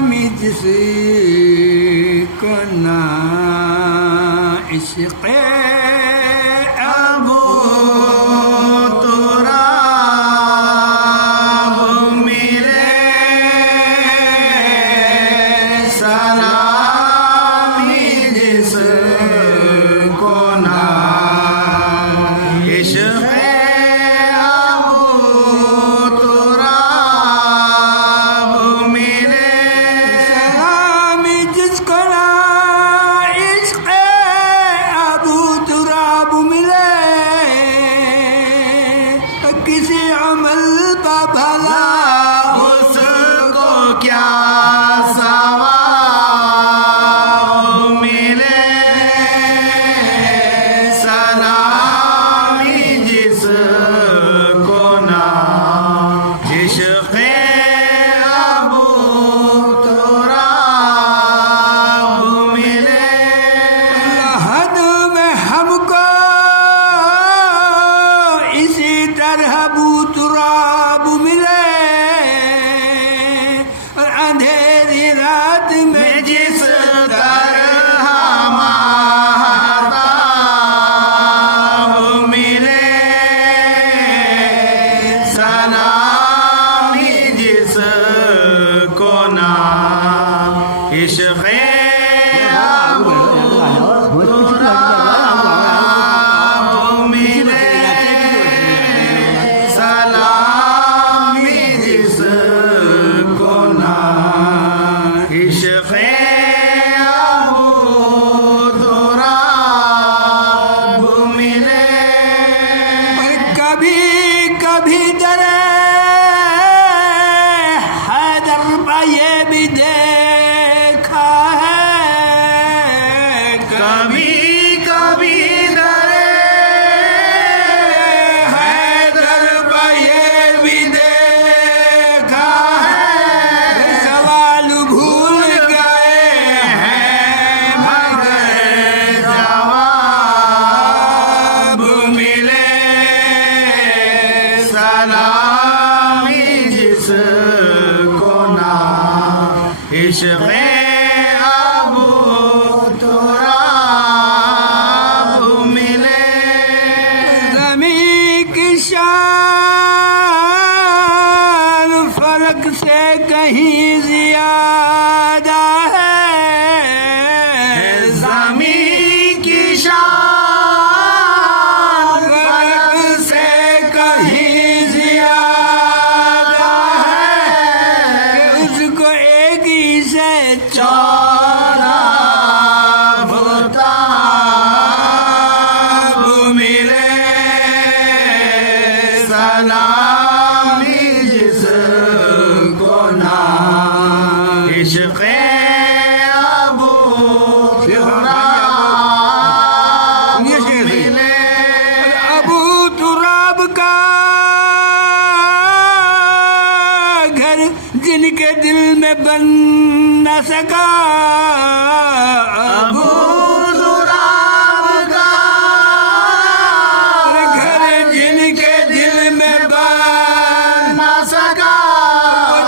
جس کو نا عشق ابو تراب ملے سلامی جس کو نا عشق عشق ابو تراب ملے زمین کی شان فلک سے کہیں زیادہ ہے زمین کی شان فلک سے کہیں زیادہ ہے کہ اس کو ایک ہی سے چارہ بتاب ملے سلامی جس کو نا عشق ابو تراب ملے ابو تراب کا گھر جن کے دل میں بن نہ سکا ابو تراب کا گھر جن کے دل میں بن نہ سکا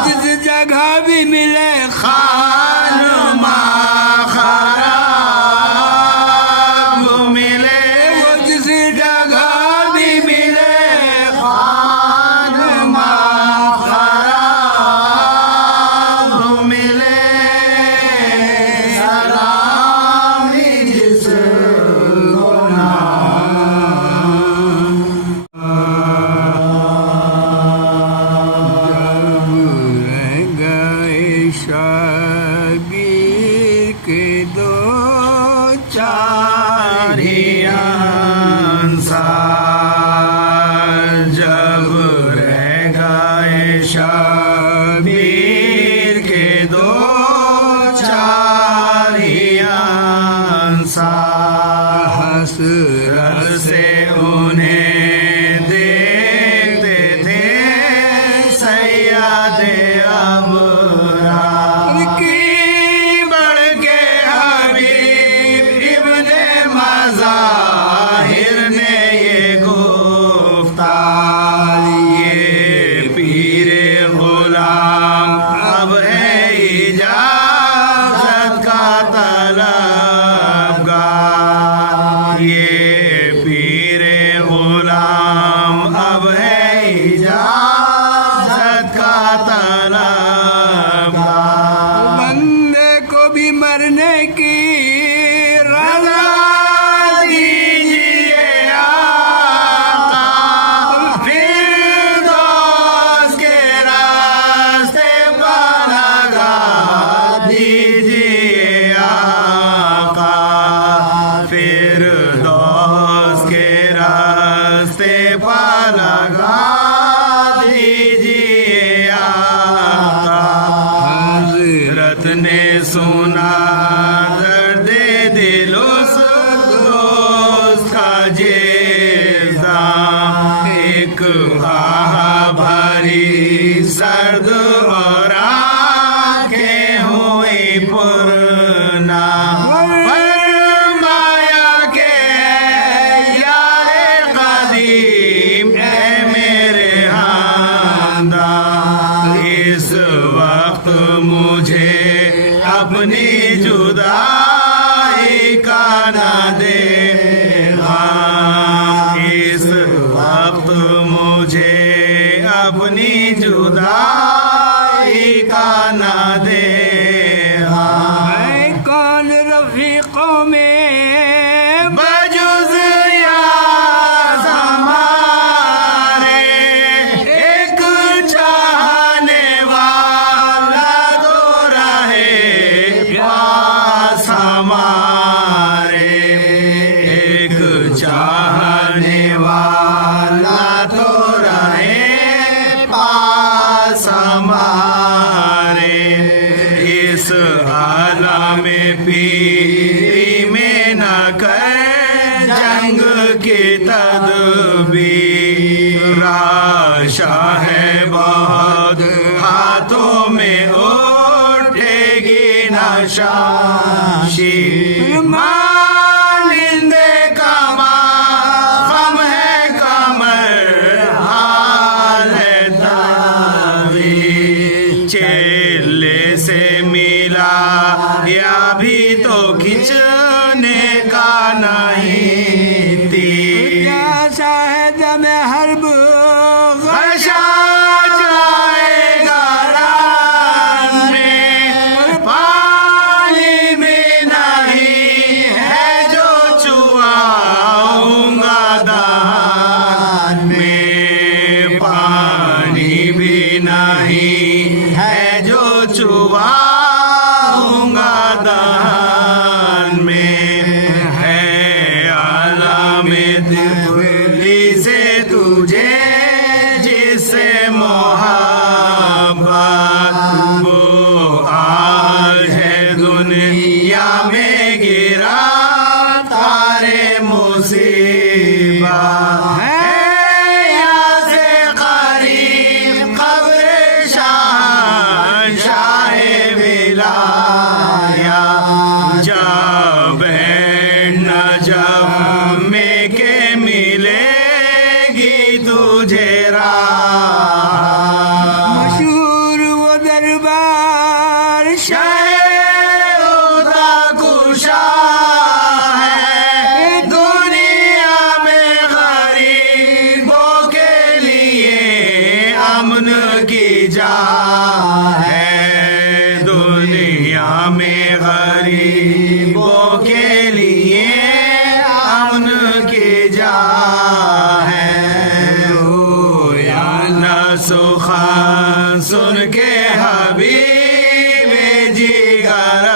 جس جگہ بھی ملے خانمہ خراب ملے وہ جس جگہ بھی ملے خانمہ شبیر کے دو چاریاں سال جب رہ گئے شبیر کے دو چاریاں سال حسرت سے انہیں دیکھتے تھے سیاد ابرار عزت نے سنا درد دل اس دوست کا جیزا ایک بھاری سرد اور آنکھیں ہوئی پرنا فرمایا کہ یار قدیم اے میرے ہمدم اس وقت مجھے اپنی جدائی کا نہ دے اس وقت مجھے اپنی جدائی کا نہ دے میں کون رفیقوں میں بجز یاد ہمارے ایک چاہنے والا تو رہے پاس ہمارے ایک چاہنے والا تو رہے پاس ہمارے اس عالم پیری میں نہ کر جنگ کی تدبیر راشا ہے بہت ہاتھوں میں اٹھے گی نشاشی مانندے کما غم ہے کمر حال ہے تاوی چیلے سے ملا یا بھی تو کھچنے کا نہیں تیر کیسا ہے دم حرب غشا جائے گا ران میں پانی میں نہیں ہے جو چواؤں گا دان میں پانی بھی نہیں ہے جو چواؤں گا دان میں ہے عالم دلی سے تجھے جس سے محبت وہ آج ہے دنیا میں گرا تارے مصیبت ہے یہاں سے قریب قبر شاہ ولایا جا بیٹھنا جب میں کے ملے گی تجھے راہ مشہور وہ دربار شہدا کشا ہے دنیا میں غریبوں کے لیے امن کی جا ہے دنیا میں غریبوں کے لیے امن کی جا ہے یا نہ سخن سن کے حبیب جگر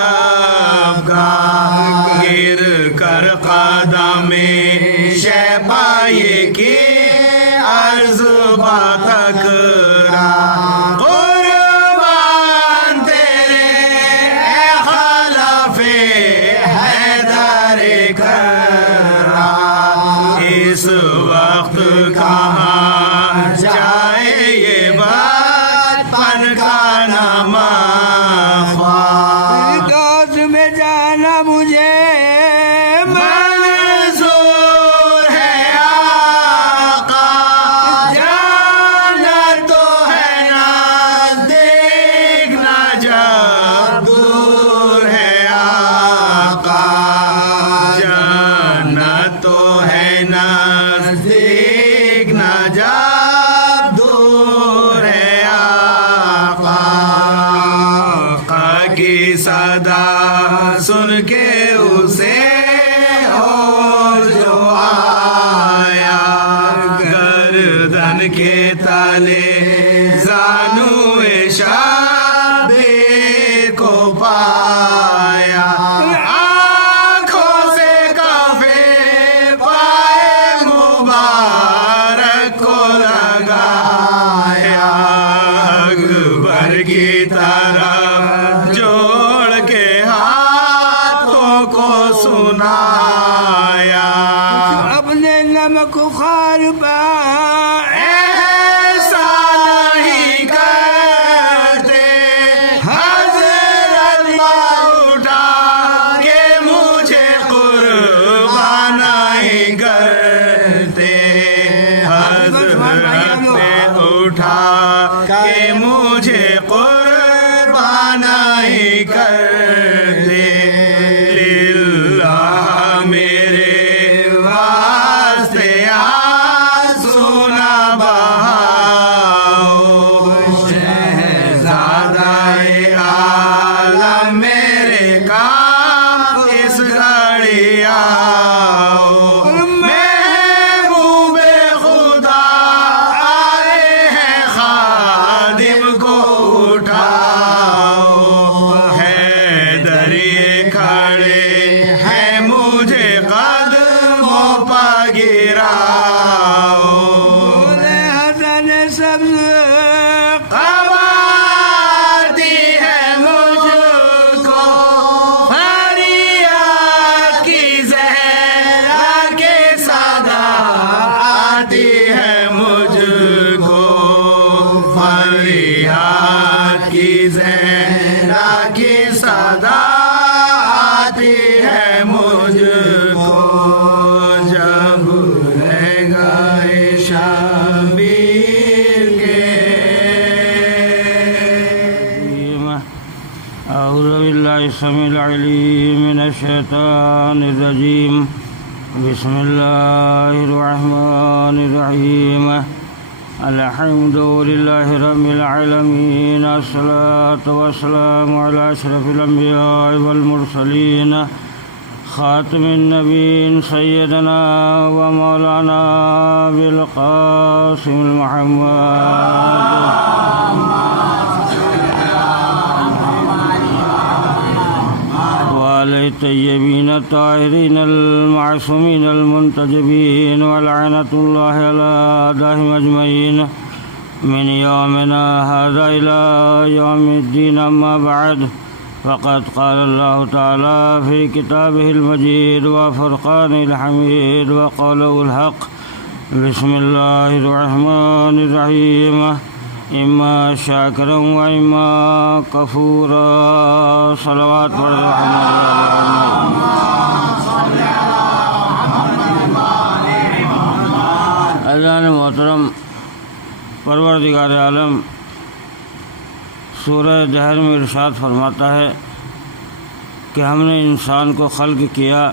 کا گر کر قدم شہپائے کی عرض باتکرا قربان تیرے اے خلف حیدر کرا اس وقت کہاں جائے یہ بچپن کا نام دوست میں جانا مجھے منظور ہے آقا جانا تو ہے نزدیک نہ جب دور ہے آقا جانا تو ہے نزدیک نہ جب دور ہے آقا آقا کی صدا سن کے اسے اور جو آیا گردن کے تلے زانو شابیر کو پایا آنکھوں سے کافی پائے مبارک کو لگایا اکبر کی طرف جو نہیں کرتے للہ میرے واسطے آنسو نہ بہاؤ شہزادہ عالم میرے کام اس گھڑی آؤ محبوب خدا آئے ہیں خادم کو اٹھاؤ حیدری کھڑے ہیں مجھے قدموں پہ گراؤ حسن سبز آتی ہے مجھ کو فریاد کی زہرا کے صدا آتی ہے مجھ کو فریاد کی زہرا کی صدا آتی ہے مجھ کو جب رہ گئے شبیر کے أعوذ بالله السميع العليم من الشيطان الرجيم بسم الله الرحمن الرحيم الحمد لله رب العالمين الصلاة والسلام على أشرف الأنبياء والمرسلين خاتم النبيين سيدنا ومولانا بالقاسم المحمد وعلى الطيبين الطاهرين المعصومين المنتجبين ولعنة الله على أعدائهم أجمعين من يومنا هذا إلى يوم الدين أما بعد فقد قال الله تعالى في كتابه المجيد وفرقانه الحميد وقوله الحق بسم الله الرحمن الرحيم إما شاكرا وإما كفورا صلوات اذان محترم پروردگار عالم سورہ دہر میں ارشاد فرماتا ہے کہ ہم نے انسان کو خلق کیا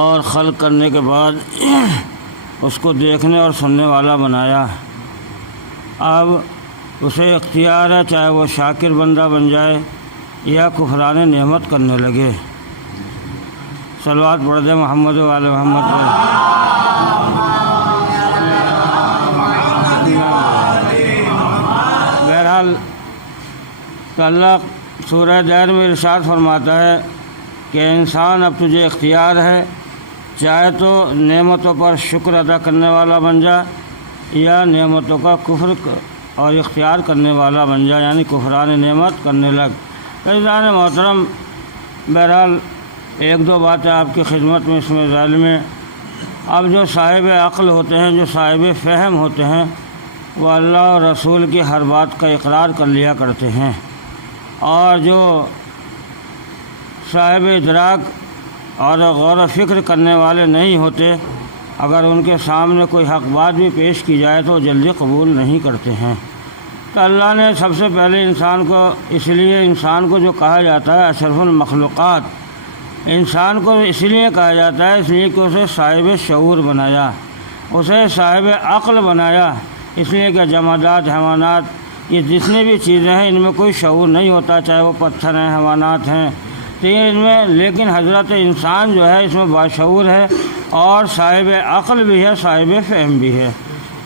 اور خلق کرنے کے بعد اس کو دیکھنے اور سننے والا بنایا۔ اب اسے اختیار ہے چاہے وہ شاکر بندہ بن جائے یا کفران نعمت کرنے لگے۔ صلوات پڑھ دیں محمد و آل محمد پر۔ بہرحال اللہ سورہ دہر میں ارشاد فرماتا ہے کہ انسان اب تجھے اختیار ہے، چاہے تو نعمتوں پر شکر ادا کرنے والا بن جا یا نعمتوں کا کفر اور اختیار کرنے والا بن جا، یعنی کفران نعمت کرنے لگ۔ عزیزان محترم، بہرحال ایک دو باتیں آپ کی خدمت میں اس میں ذیل میں۔ اب جو صاحب عقل ہوتے ہیں، جو صاحب فہم ہوتے ہیں، وہ اللہ اور رسول کی ہر بات کا اقرار کر لیا کرتے ہیں، اور جو صاحب ادراک اور غور و فکر کرنے والے نہیں ہوتے، اگر ان کے سامنے کوئی حق بات بھی پیش کی جائے تو جلدی قبول نہیں کرتے ہیں۔ تو اللہ نے سب سے پہلے انسان کو، اس لیے انسان کو جو کہا جاتا ہے اشرف المخلوقات، انسان کو اس لیے کہا جاتا ہے اس لیے کہ اسے صاحب شعور بنایا، اسے صاحب عقل بنایا، اس لیے کہ جمادات، حیوانات، یہ جتنی بھی چیزیں ہیں ان میں کوئی شعور نہیں ہوتا، چاہے وہ پتھر ہیں، حیوانات ہیں، تو ان میں، لیکن حضرت انسان جو ہے اس میں باشعور ہے اور صاحب عقل بھی ہے، صاحب فہم بھی ہے،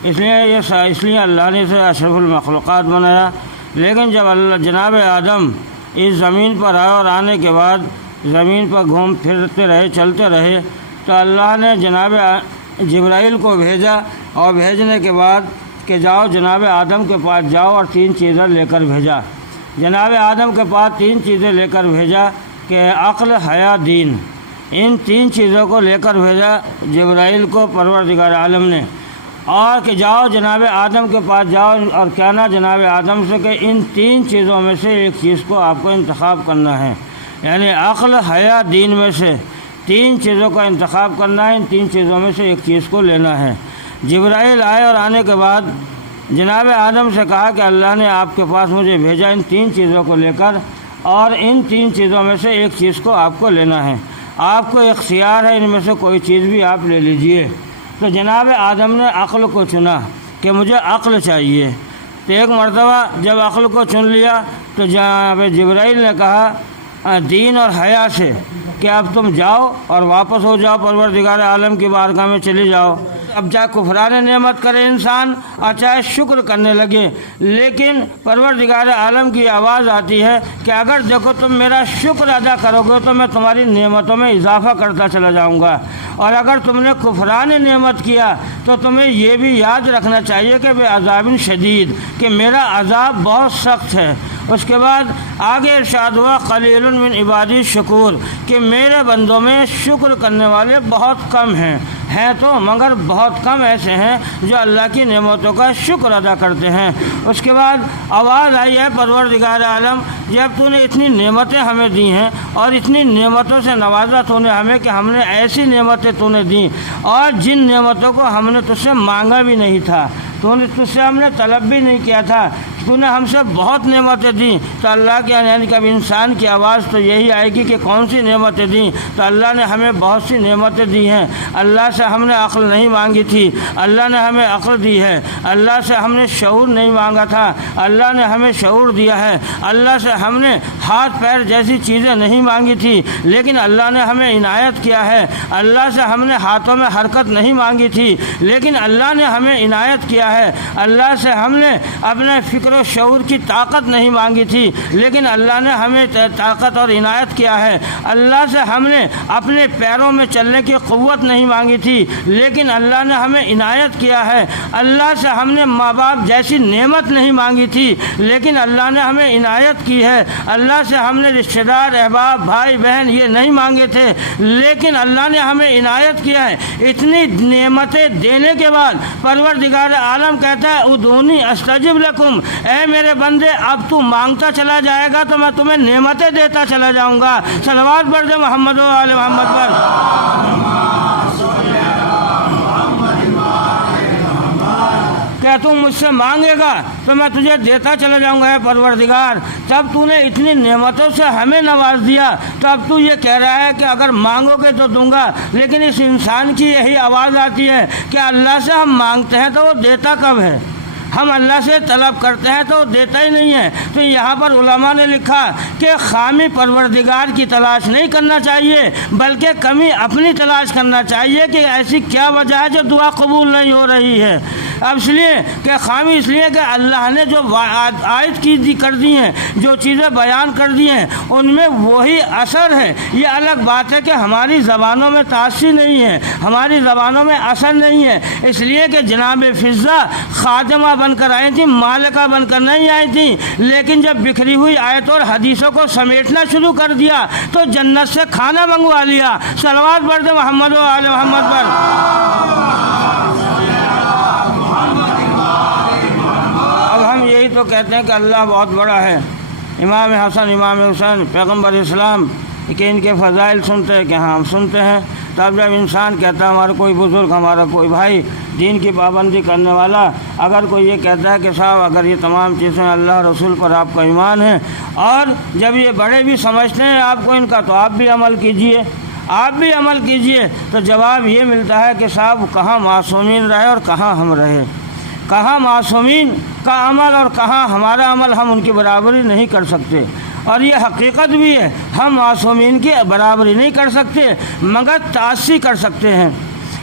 اس لیے اللہ نے اسے اشرف المخلوقات بنایا۔ لیکن جب اللہ جناب آدم اس زمین پر آئے اور آنے کے بعد زمین پر گھوم پھرتے رہے، چلتے رہے، تو اللہ نے جناب جبرائیل کو بھیجا، اور بھیجنے کے بعد کہ جاؤ جناب آدم کے پاس جاؤ اور 3 چیزیں لے کر بھیجا۔ جناب آدم کے پاس 3 چیزیں لے کر بھیجا کہ عقل، حیا، دین، ان 3 چیزوں کو لے کر بھیجا جبرائیل کو پروردگار عالم نے، اور کہ جاؤ جناب آدم کے پاس جاؤ اور کہنا جناب آدم سے کہ ان 3 چیزوں میں سے ایک چیز کو آپ کو انتخاب کرنا ہے، یعنی عقل، حیا، دین میں سے 3 چیزوں کا انتخاب کرنا ہے، ان 3 چیزوں میں سے ایک چیز کو لینا ہے۔ جبرائیل آئے اور آنے کے بعد جناب آدم سے کہا کہ اللہ نے آپ کے پاس مجھے بھیجا ان 3 چیزوں کو لے کر، اور ان 3 چیزوں میں سے ایک چیز کو آپ کو لینا ہے، آپ کو اختیار ہے، ان میں سے کوئی چیز بھی آپ لے لیجئے۔ تو جناب آدم نے عقل کو چنا کہ مجھے عقل چاہیے۔ تو ایک مرتبہ جب عقل کو چن لیا تو جناب جبرائیل نے کہا دین اور حیا سے کہ اب تم جاؤ اور واپس ہو جاؤ، پروردگار عالم کی بارگاہ میں چلے جاؤ۔ اب چاہے کفران نعمت کرے انسان اور چاہے شکر کرنے لگے، لیکن پروردگار عالم کی آواز آتی ہے کہ اگر دیکھو تم میرا شکر ادا کرو گے تو میں تمہاری نعمتوں میں اضافہ کرتا چلا جاؤں گا، اور اگر تم نے کفران نعمت کیا تو تمہیں یہ بھی یاد رکھنا چاہیے کہ بے عذاب شدید، کہ میرا عذاب بہت سخت ہے۔ اس کے بعد آگے ارشاد ہوا قلیل من عبادی شکور، کہ میرے بندوں میں شکر کرنے والے بہت کم ہیں تو مگر بہت کم ایسے ہیں جو اللہ کی نعمتوں کا شکر ادا کرتے ہیں۔ اس کے بعد آواز آئی ہے پروردگار عالم جب تو نے اتنی نعمتیں ہمیں دی ہیں اور اتنی نعمتوں سے نوازا تو نے ہمیں کہ ہم نے ایسی نعمتیں تو نے دیں اور جن نعمتوں کو ہم نے تجھ سے مانگا بھی نہیں تھا، تجھ سے ہم نے طلب بھی نہیں کیا تھا، تو نے ہم سے بہت نعمتیں دیں۔ تو اللہ کے یعنی کہ انسان کی آواز تو یہی آئے گی کہ کون سی نعمتیں دیں؟ تو اللہ نے ہمیں بہت سی نعمتیں دی ہیں۔ اللہ سے ہم نے عقل نہیں مانگی تھی، اللہ نے ہمیں عقل دی ہے۔ اللہ سے ہم نے شعور نہیں مانگا تھا، اللہ نے ہمیں شعور دیا ہے۔ اللہ سے ہم نے ہاتھ پیر جیسی چیزیں نہیں مانگی تھی، لیکن اللہ نے ہمیں عنایت کیا ہے۔ اللہ سے ہم نے ہاتھوں میں حرکت نہیں مانگی تھی، لیکن اللہ نے ہمیں عنایت کیا ہے۔ اللہ سے ہم نے اپنے فکر و شعور کی طاقت نہیں مانگی تھی، لیکن اللہ نے ہمیں طاقت اور عنایت کیا ہے۔ اللہ سے ہم نے اپنے پیروں میں چلنے کی قوت نہیں مانگی تھی، لیکن اللہ نے ہمیں عنایت کیا ہے۔ اللہ سے ہم نے ماں باپ جیسی نعمت نہیں مانگی تھی، لیکن اللہ نے ہمیں عنایت کی ہے۔ اللہ سے ہم نے رشتہ دار احباب بھائی بہن یہ نہیں مانگے تھے، لیکن اللہ نے ہمیں عنایت کیا ہے۔ اتنی نعمتیں دینے کے بعد پروردگار عالم کہتا ہے ادعونی استجب لکم، اے میرے بندے اب تو مانگتا چلا جائے گا تو میں تمہیں نعمتیں دیتا چلا جاؤں گا۔ صلوات پڑھ دے محمد و آل محمد پر۔ کہ تم مجھ سے مانگے گا تو میں تجھے دیتا چلا جاؤں گا۔ اے پروردگار جب تو نے اتنی نعمتوں سے ہمیں نواز دیا تو اب تو یہ کہہ رہا ہے کہ اگر مانگو گے تو دوں گا، لیکن اس انسان کی یہی آواز آتی ہے کہ اللہ سے ہم مانگتے ہیں تو وہ دیتا کب ہے؟ ہم اللہ سے طلب کرتے ہیں تو دیتا ہی نہیں ہے۔ تو یہاں پر علماء نے لکھا کہ خامی پروردگار کی تلاش نہیں کرنا چاہیے، بلکہ کمی اپنی تلاش کرنا چاہیے کہ ایسی کیا وجہ ہے جو دعا قبول نہیں ہو رہی ہے۔ اب اس لیے کہ خامی اس لیے کہ اللہ نے جو آیت کر دی ہیں، جو چیزیں بیان کر دی ہیں، ان میں وہی اثر ہے۔ یہ الگ بات ہے کہ ہماری زبانوں میں تاثیر نہیں ہے، ہماری زبانوں میں اثر نہیں ہے، اس لیے کہ جناب فضہ خادمہ بن کر آئی تھیں، مالکہ بن کر نہیں آئی تھیں، لیکن جب بکھری ہوئی آیت اور حدیثوں کو سمیٹنا شروع کر دیا تو جنت سے کھانا منگوا لیا۔ صلوات پڑھ دے محمد و آل محمد پر۔ یہی تو کہتے ہیں کہ اللہ بہت بڑا ہے۔ امام حسن امام حسین پیغمبر اسلام کہ ان کے فضائل سنتے ہیں کہ ہاں ہم سنتے ہیں۔ تب جب انسان کہتا ہے ہمارا کوئی بزرگ ہمارا کوئی بھائی دین کی پابندی کرنے والا اگر کوئی یہ کہتا ہے کہ صاحب اگر یہ تمام چیزیں اللہ رسول پر آپ کا ایمان ہے اور جب یہ بڑے بھی سمجھتے ہیں آپ کو ان کا تو آپ بھی عمل کیجئے، آپ بھی عمل کیجئے، تو جواب یہ ملتا ہے کہ صاحب کہاں معصومین رہے اور کہاں ہم رہے، کہاں معصومین کا عمل اور کہاں ہمارا عمل، ہم ان کی برابری نہیں کر سکتے۔ اور یہ حقیقت بھی ہے، ہم معصومین کی برابری نہیں کر سکتے مگر تعصی کر سکتے ہیں،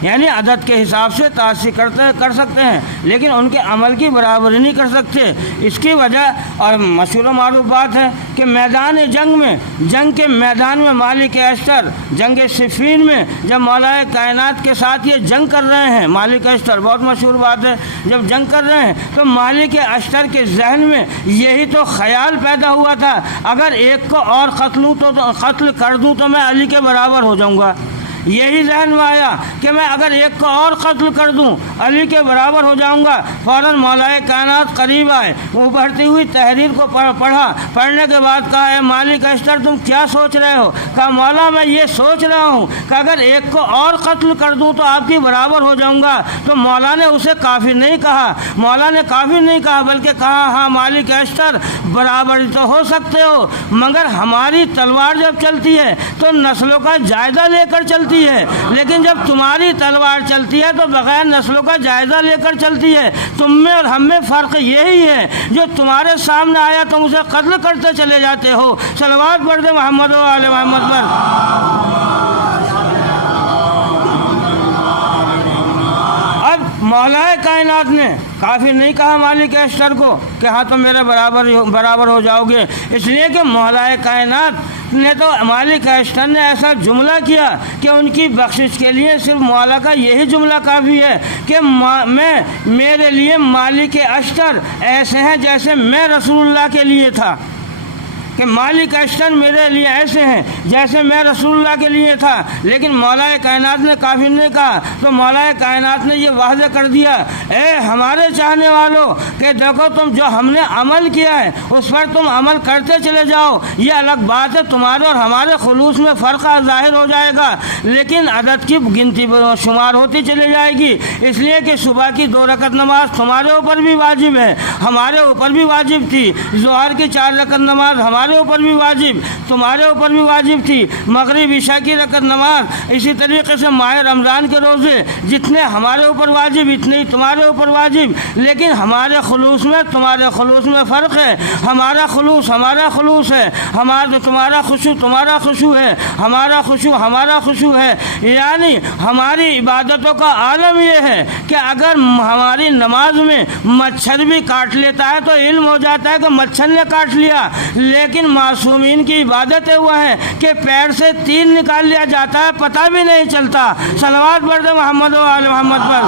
یعنی عدد کے حساب سے تعصی کر سکتے ہیں، لیکن ان کے عمل کی برابری نہیں کر سکتے۔ اس کی وجہ اور مشہور و معروف بات ہے کہ میدان جنگ میں، جنگ کے میدان میں مالک اشتر جنگ صفین میں جب مولا کائنات کے ساتھ یہ جنگ کر رہے ہیں، مالک اشتر بہت مشہور بات ہے، جب جنگ کر رہے ہیں تو مالک اشتر کے ذہن میں یہی تو خیال پیدا ہوا تھا اگر ایک کو اور قتل کر دوں تو میں علی کے برابر ہو جاؤں گا، یہی ذہن میں آیا کہ میں اگر ایک کو اور قتل کر دوں علی کے برابر ہو جاؤں گا۔ فوراً مولا کائنات قریب آئے، وہ بڑھتی ہوئی تحریر کو پڑھا، پڑھنے کے بعد کہا اے مالک اشتر تم کیا سوچ رہے ہو؟ کہا مولا میں یہ سوچ رہا ہوں کہ اگر ایک کو اور قتل کر دوں تو آپ کی برابر ہو جاؤں گا۔ تو مولا نے اسے کافر نہیں کہا، مولا نے کافر نہیں کہا، بلکہ کہا ہاں مالک اشتر برابر تو ہو سکتے ہو، مگر ہماری تلوار جب چلتی ہے تو نسلوں کا جائزہ لے کر چلتی ہے، لیکن جب تمہاری تلوار چلتی ہے تو بغیر نسلوں کا جائزہ لے کر چلتی ہے۔ تم میں اور ہم میں فرق یہی ہے، جو تمہارے سامنے آیا تم اسے قتل کرتے چلے جاتے ہو۔ صلوات پڑھ دے محمد و آل محمد پر۔ اب مولا کائنات نے کافر نہیں کہا مالک اشتر کو کہ ہاں تم میرے برابر ہو جاؤ گے، اس لیے کہ مولا کائنات نے تو مالک اشتر نے ایسا جملہ کیا کہ ان کی بخشش کے لیے صرف مولا کا یہی جملہ کافی ہے کہ میرے لیے مالک اشتر ایسے ہیں جیسے میں رسول اللہ کے لیے تھا، کہ مالک اشتر میرے لیے ایسے ہیں جیسے میں رسول اللہ کے لیے تھا۔ لیکن مولا کائنات نے کافر نہیں کہا، تو مولا کائنات نے یہ واضح کر دیا اے ہمارے چاہنے والوں کہ دیکھو تم جو ہم نے عمل کیا ہے اس پر تم عمل کرتے چلے جاؤ، یہ الگ بات ہے تمہارے اور ہمارے خلوص میں فرق ظاہر ہو جائے گا، لیکن عدد کی گنتی شمار ہوتی چلی جائے گی، اس لیے کہ صبح کی 2 رکعت نماز تمہارے اوپر بھی واجب ہے، ہمارے اوپر بھی واجب تھی، ظہر کی 4 رکعت نماز ہمارے اوپر بھی واجب، تمہارے اوپر بھی واجب تھی، مغرب عشاء کی رکعت نماز، اسی طریقے سے ماہ رمضان کے روزے جتنے ہمارے اوپر واجب اتنے ہی تمہارے اوپر واجب، لیکن ہمارے خلوص میں تمہارے خلوص میں فرق ہے، ہمارا خلوص ہے، تمہارا خشوع ہے، ہمارا خشوع ہے، یعنی ہماری عبادتوں کا عالم یہ ہے کہ اگر ہماری نماز میں مچھر بھی کاٹ لیتا ہے تو علم ہو جاتا ہے کہ مچھر نے کاٹ لیا، لیکن معصومین کی عبادت وہ ہے کہ پیر سے تیر نکال لیا جاتا ہے پتہ بھی نہیں چلتا۔ صلوات پڑھ دے محمد و آل محمد پر۔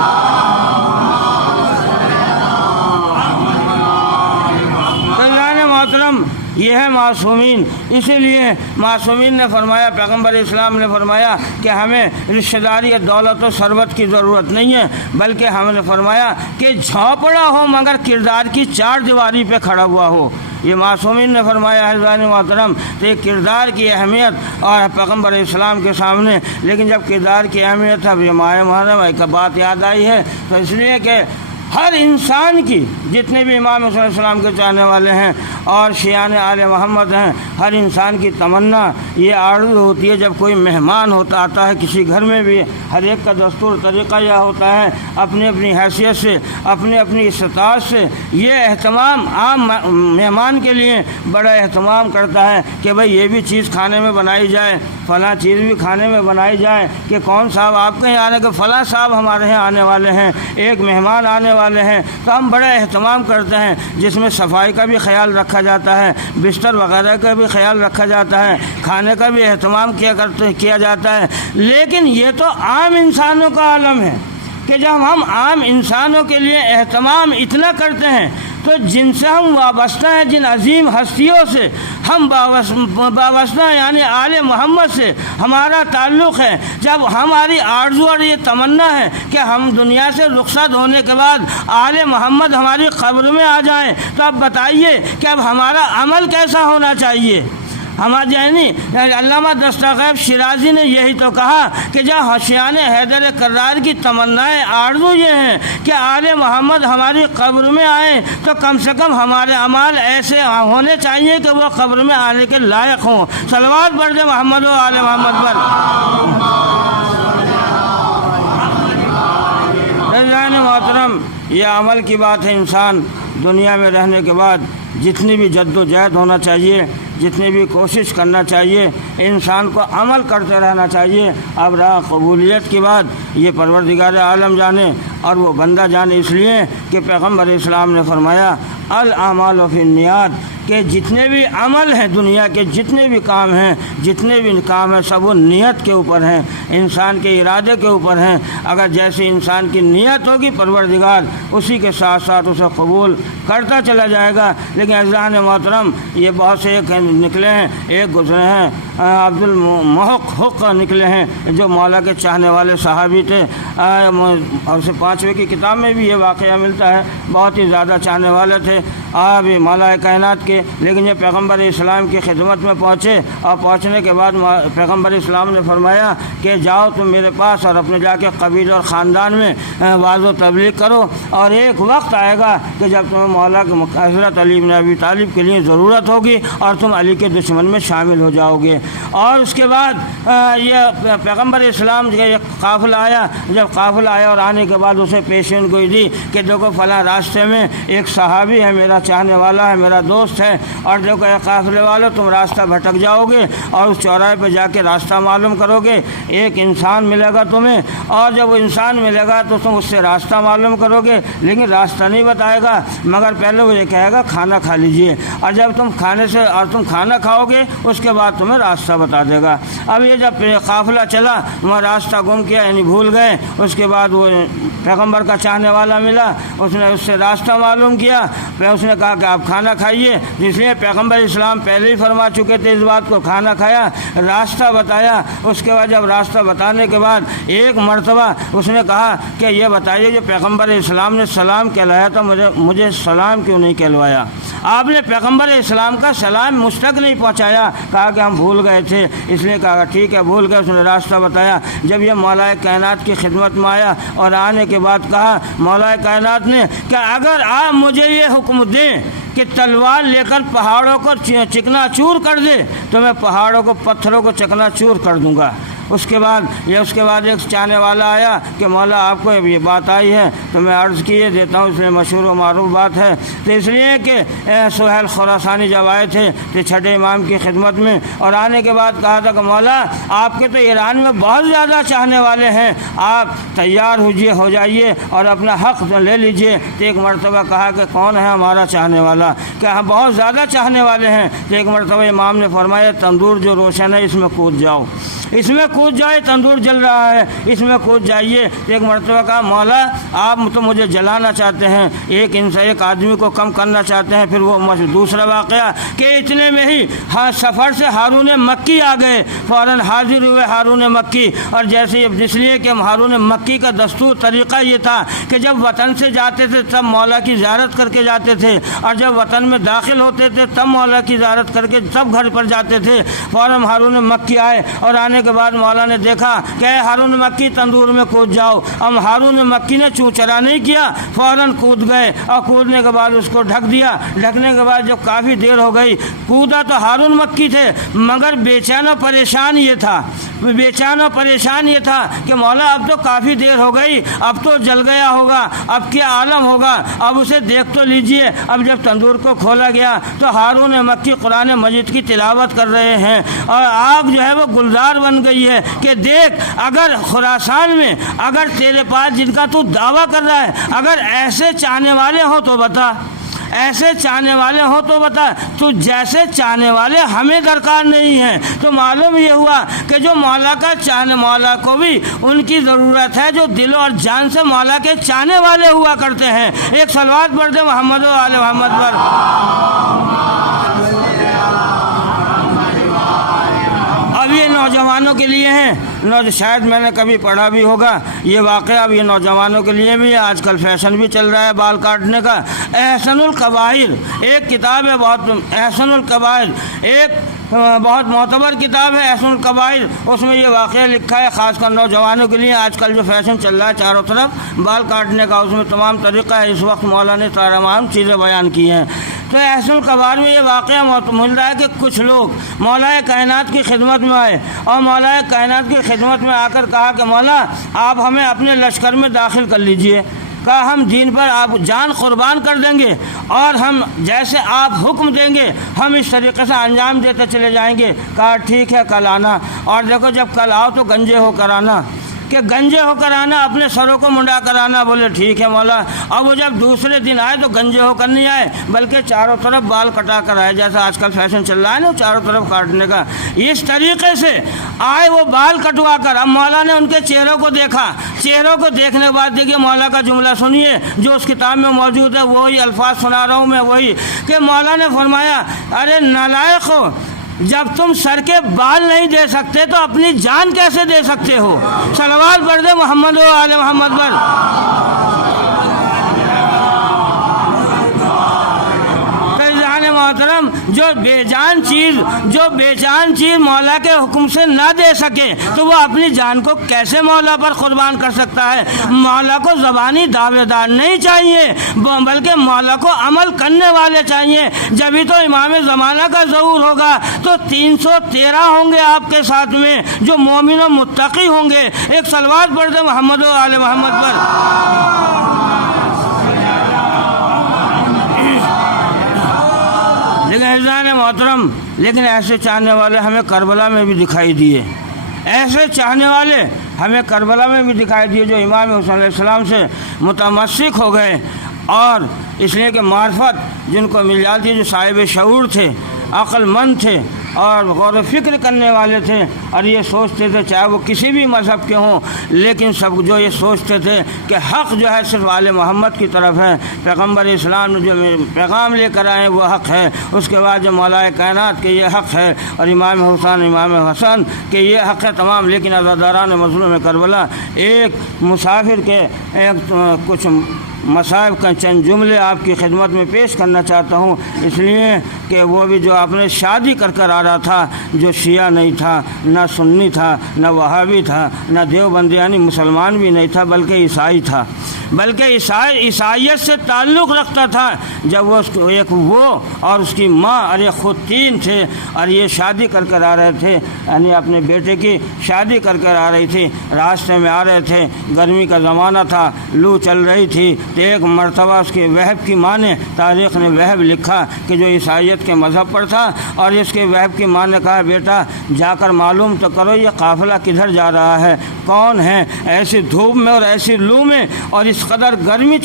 محترم یہ ہے معصومین، اسی لیے معصومین نے فرمایا، پیغمبر اسلام نے فرمایا کہ ہمیں رشتہ داری یا دولت و ثروت کی ضرورت نہیں ہے، بلکہ ہم نے فرمایا کہ جھونپڑا ہو مگر کردار کی 4 دیواری پہ کھڑا ہوا ہو، یہ معصومین نے فرمایا۔ حضرات محترم تو یہ کردار کی اہمیت اور پیغمبر اسلام کے سامنے، لیکن جب کردار کی اہمیت اب یہ ماہ محرم ایک بات یاد آئی ہے تو اس لیے کہ ہر انسان کی، جتنے بھی امام صلی اللہ علیہ وسلم کے چاہنے والے ہیں اور شیعان آل محمد ہیں، ہر انسان کی تمنا یہ آرزو ہوتی ہے جب کوئی مہمان آتا ہے کسی گھر میں بھی، ہر ایک کا دستور طریقہ یہ ہوتا ہے اپنی اپنی حیثیت سے، اپنی اپنی استطاعت سے یہ اہتمام عام مہمان کے لیے بڑا اہتمام کرتا ہے کہ بھئی یہ بھی چیز کھانے میں بنائی جائے، فلاں چیز بھی کھانے میں بنائی جائے، کہ کون صاحب آپ کے یہاں آنے کے فلاں صاحب ہمارے یہاں آنے والے ہیں، ایک مہمان آنے والے ہیں، تو ہم بڑا اہتمام کرتے ہیں جس میں صفائی کا بھی خیال رکھا جاتا ہے، بستر وغیرہ کا بھی خیال رکھا جاتا ہے، کھانے کا بھی اہتمام کیا جاتا ہے۔ لیکن یہ تو عام انسانوں کا عالم ہے کہ جب ہم عام انسانوں کے لیے اہتمام اتنا کرتے ہیں تو جن سے ہم وابستہ ہیں، جن عظیم ہستیوں سے ہم وابستہ ہیں، یعنی آل محمد سے ہمارا تعلق ہے، جب ہماری آرزو اور یہ تمنا ہے کہ ہم دنیا سے رخصت ہونے کے بعد آل محمد ہماری قبر میں آ جائیں، تو اب بتائیے کہ اب ہمارا عمل کیسا ہونا چاہیے؟ یعنی علامہ دستغیب شیرازی نے یہی تو کہا کہ جب شیعان حیدر کرار کی تمنائیں آرزو یہ ہیں کہ آل محمد ہماری قبر میں آئیں تو کم سے کم ہمارے اعمال ایسے ہونے چاہیے کہ وہ قبر میں آنے کے لائق ہوں۔ صلوات پڑھ دے محمد و آل محمد پر۔ محترم یہ عمل کی بات ہے، انسان دنیا میں رہنے کے بعد جتنی بھی جد و جہد ہونا چاہیے، جتنی بھی کوشش کرنا چاہیے، انسان کو عمل کرتے رہنا چاہیے۔ اب رہا قبولیت کی بات، یہ پروردگار عالم جانے اور وہ بندہ جانے، اس لیے کہ پیغمبر اسلام نے فرمایا الاعمال فی النیات، کہ جتنے بھی عمل ہیں دنیا کے، جتنے بھی کام ہیں، جتنے بھی کام ہیں، سب وہ نیت کے اوپر ہیں، انسان کے ارادے کے اوپر ہیں۔ اگر جیسے انسان کی نیت ہوگی پروردگار اسی کے ساتھ ساتھ اسے قبول کرتا چلا جائے گا۔ لیکن عزیزان محترم، یہ بہت سے ایک نکلے ہیں، ایک گزرے ہیں عبد المحق نکلے ہیں جو مولا کے چاہنے والے صحابی تھے، اور اسے 5ویں کی کتاب میں بھی یہ واقعہ ملتا ہے، بہت ہی زیادہ چاہنے والے تھے آپ مولا کائنات کے۔ لیکن یہ پیغمبر اسلام کی خدمت میں پہنچے، اور پہنچنے کے بعد پیغمبر اسلام نے فرمایا کہ جاؤ تم میرے پاس اور اپنے جا کے قبیلے اور خاندان میں واعظ و تبلیغ کرو، اور ایک وقت آئے گا کہ جب تمہیں مولا کے حضرت علی بن ابی طالب کے لیے ضرورت ہوگی اور تم علی کے دشمن میں شامل ہو جاؤ گے۔ اور اس کے بعد یہ پیغمبر اسلام کا ایک قافلہ آیا، جب قافلہ آیا اور آنے کے بعد اسے پیشین گوئی دی کہ دیکھو فلاں راستے میں ایک صحابی ہے، میرا چاہنے والا ہے، میرا دوست ہے، اور دیکھو اے قافلے والو تم راستہ بھٹک جاؤ گے اور اس چوراہے پہ جا کے راستہ معلوم کرو گے، ایک انسان ملے گا تمہیں، اور جب وہ انسان ملے گا تو تم اس سے راستہ معلوم کرو گے، لیکن راستہ نہیں بتائے گا، مگر پہلے وہ یہ کہے گا کھانا کھا لیجئے، اور جب تم کھانا کھاؤ گے اس کے بعد تمہیں راستہ بتا دے گا۔ اب یہ جب قافلہ چلا وہاں راستہ گم کیا، یعنی بھول گئے، اس کے بعد وہ پیغمبر کا چاہنے والا ملا، اس نے اس سے راستہ معلوم کیا، پھر اس نے کہا کہ آپ کھانا کھائیے، اس لیے پیغمبر اسلام پہلے ہی فرما چکے تھے اس بات کو، کھانا کھایا، راستہ بتایا۔ اس کے بعد جب راستہ بتانے کے بعد ایک مرتبہ اس نے کہا کہ یہ بتائیے جو پیغمبر اسلام نے سلام کہلایا تھا مجھے سلام کیوں نہیں کہلوایا؟ آپ نے پیغمبر اسلام کا سلام مجھ تک نہیں پہنچایا۔ کہا کہ ہم بھول گئے تھے، اس لیے کہا ٹھیک ہے بھول گئے۔ اس نے راستہ بتایا۔ جب یہ مولا کائنات کی خدمت میں آیا اور آنے کے بعد کہا مولا کائنات نے کہ اگر آپ مجھے یہ حکم دیں کہ تلوار لے کر پہاڑوں کو چکنا چور کر دے تو میں پہاڑوں کو پتھروں کو چکنا چور کر دوں گا۔ اس کے بعد ایک چاہنے والا آیا کہ مولا آپ کو یہ بات آئی ہے تو میں عرض کیے دیتا ہوں، اس لیے مشہور و معروف بات ہے۔ تو اس لیے کہ سہیل خراسانی جب آئے تھے تو چھٹے امام کی خدمت میں، اور آنے کے بعد کہا تھا کہ مولا آپ کے تو ایران میں بہت زیادہ چاہنے والے ہیں، آپ تیار ہو جائیے اور اپنا حق لے لیجئے۔ تو ایک مرتبہ کہا کہ کون ہے ہمارا چاہنے والا؟ کہ ہم بہت زیادہ چاہنے والے ہیں۔ تو ایک مرتبہ امام نے فرمایا تندور جو روشن ہے اس میں کود جاؤ، اس میں کود جائے، تندور جل رہا ہے اس میں کود جائیے۔ ایک مرتبہ کہا مولا آپ تو مجھے جلانا چاہتے ہیں، ایک آدمی کو کم کرنا چاہتے ہیں۔ پھر وہ دوسرا واقعہ کہ اتنے میں ہی سفر سے ہارون مکی آ گئے، فوراً حاضر ہوئے ہارون مکی۔ اور جیسے اس لیے کہ ہارون مکی کا دستور طریقہ یہ تھا کہ جب وطن سے جاتے تھے تب مولا کی زیارت کر کے جاتے تھے، اور جب وطن میں داخل ہوتے تھے تب مولا کی زیارت کر کے تب گھر پر جاتے تھے۔ فوراً ہارون مکی آئے اور آنے کے بعد مولا نے دیکھا کہ ہارون مکی تندور میں کود جاؤ۔ اب ہارون مکی نے چوں چرا نہیں کیا، فوراً کود گئے، اور کودنے کے بعد اس کو ڈھک دیا۔ ڈھکنے کے بعد جب کافی دیر ہو گئی، کودا تو ہارون مکی تھے مگر بےچین و پریشان یہ تھا کہ مولا اب تو کافی دیر ہو گئی، اب تو جل گیا ہوگا، اب کیا عالم ہوگا، اب اسے دیکھ تو لیجئے۔ اب جب تندور کو کھولا گیا تو ہارون مکی قرآن مجید کی تلاوت کر رہے ہیں، اور آگ جو ہے وہ گلزار بن گئی ہے کہ دیکھ اگر خراسان میں اگر تیرے پاس جن کا تو دعویٰ کر رہا ہے اگر ایسے چاہنے والے ہوں تو بتا، ایسے چاہنے والے ہوں تو بتا، تو جیسے چاہنے والے ہمیں درکار نہیں ہیں۔ تو معلوم یہ ہوا کہ جو مولا کا چاہنے، مولا کو بھی ان کی ضرورت ہے جو دل اور جان سے مولا کے چاہنے والے ہوا کرتے ہیں۔ ایک صلوات پڑھ دے محمد و آل محمد پر۔ اب یہ نوجوانوں کے لیے ہیں، شاید میں نے کبھی پڑھا بھی ہوگا یہ واقعہ، اب یہ نوجوانوں کے لیے بھی ہے، آج کل فیشن بھی چل رہا ہے بال کاٹنے کا۔ احسن القبائر ایک کتاب ہے، بہت احسن القبائر ایک بہت معتبر کتاب ہے احسن القبائر۔ اس میں یہ واقعہ لکھا ہے خاص کر نوجوانوں کے لیے، آج کل جو فیشن چل رہا ہے چاروں طرف بال کاٹنے کا، اس میں تمام طریقہ ہے، اس وقت مولا نے تمام چیزیں بیان کی ہیں۔ تو احسن القبائر میں یہ واقعہ مل رہا ہے کہ کچھ لوگ مولا کائنات کی خدمت میں آئے، اور مولا کائنات کی خدمت میں آ کر کہا کہ مولا آپ ہمیں اپنے لشکر میں داخل کر لیجئے۔ کہا ہم دین پر آپ جان قربان کر دیں گے، اور ہم جیسے آپ حکم دیں گے ہم اس طریقے سے انجام دیتے چلے جائیں گے۔ کہا ٹھیک ہے کل آنا، اور دیکھو جب کل آؤ تو گنجے ہو کر آنا۔ کہ گنجے ہو کر آنا، اپنے سروں کو منڈا کر آنا۔ بولے ٹھیک ہے مولا۔ اب وہ جب دوسرے دن آئے تو گنجے ہو کر نہیں آئے بلکہ چاروں طرف بال کٹا کر آئے، جیسا آج کل فیشن چل رہا ہے نا چاروں طرف کاٹنے کا، اس طریقے سے آئے وہ بال کٹوا کر۔ اب مولا نے ان کے چہروں کو دیکھا، چہروں کو دیکھنے کے بعد دیکھیے مولا کا جملہ سنیے جو اس کتاب میں موجود ہے، وہی الفاظ سنا رہا ہوں میں، وہی کہ مولا نے فرمایا ارے نالائق ہو، جب تم سر کے بال نہیں دے سکتے تو اپنی جان کیسے دے سکتے ہو؟ صلوات پڑھ دے محمد و آل محمد پر۔ محترم جو بے جان چیز مولا کے حکم سے نہ دے سکے تو وہ اپنی جان کو کیسے مولا پر قربان کر سکتا ہے؟ مولا کو زبانی دعوے دار نہیں چاہیے بلکہ مولا کو عمل کرنے والے چاہیے، جبھی تو امام زمانہ کا ظہور ہوگا۔ تو 313 ہوں گے آپ کے ساتھ میں جو مومن و متقی ہوں گے۔ ایک صلوات پڑھ دے محمد و آل محمد پر۔ لیکن عزیزان محترم، لیکن ایسے چاہنے والے ہمیں کربلا میں بھی دکھائی دیے، ایسے چاہنے والے ہمیں کربلا میں بھی دکھائی دیے جو امام حسین علیہ السلام سے متمسک ہو گئے، اور اس لیے کہ معرفت جن کو مل جاتی ہے، جو صاحب شعور تھے، عقل مند تھے اور غور و فکر کرنے والے تھے، اور یہ سوچتے تھے چاہے وہ کسی بھی مذہب کے ہوں، لیکن سب جو یہ سوچتے تھے کہ حق جو ہے صرف آل محمد کی طرف ہے، پیغمبر اسلام نے جو پیغام لے کر آئے وہ حق ہے، اس کے بعد جو مولا کائنات کے یہ حق ہے، اور امام حسین امام حسن کے یہ حق ہے تمام۔ لیکن عزاداران مظلوم کربلا، ایک مسافر کے کچھ مصائب کا چند جملے آپ کی خدمت میں پیش کرنا چاہتا ہوں، اس لیے کہ وہ بھی جو آپ نے شادی کر آ رہا تھا، جو شیعہ نہیں تھا، نہ سنی تھا، نہ وہابی تھا، نہ دیوبندی یعنی مسلمان بھی نہیں تھا بلکہ عیسائی تھا، بلکہ عیسائیت سے تعلق رکھتا تھا۔ جب وہ اور اس کی ماں اور یہ خود 3 تھے، اور یہ شادی کر آ رہے تھے، یعنی اپنے بیٹے کی شادی کر آ رہی تھی، راستے میں آ رہے تھے، گرمی کا زمانہ تھا، لو چل رہی تھی، تو ایک مرتبہ اس کے وہب کی ماں نے، تاریخ نے وہب لکھا کہ جو عیسائیت کے مذہب پر تھا، اور اس کے وہب کی ماں نے کہا بیٹا جا کر معلوم تو کرو یہ قافلہ کدھر جا رہا ہے، کون ہے، ایسی دھوپ میں اور ایسی لو میں اور اس قدر گرمی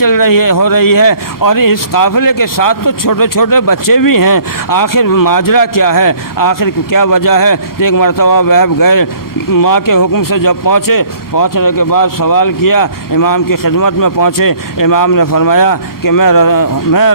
ہو رہی ہے، اور اس قافلے کے ساتھ تو چھوٹے چھوٹے بچے بھی ہیں، آخر ماجرا کیا ہے، آخر کیا وجہ ہے؟ تو ایک مرتبہ وہب گئے، ماں کے حکم سے جب پہنچنے کے بعد سوال کیا، امام کی خدمت میں پہنچے، امام نے فرمایا کہ میں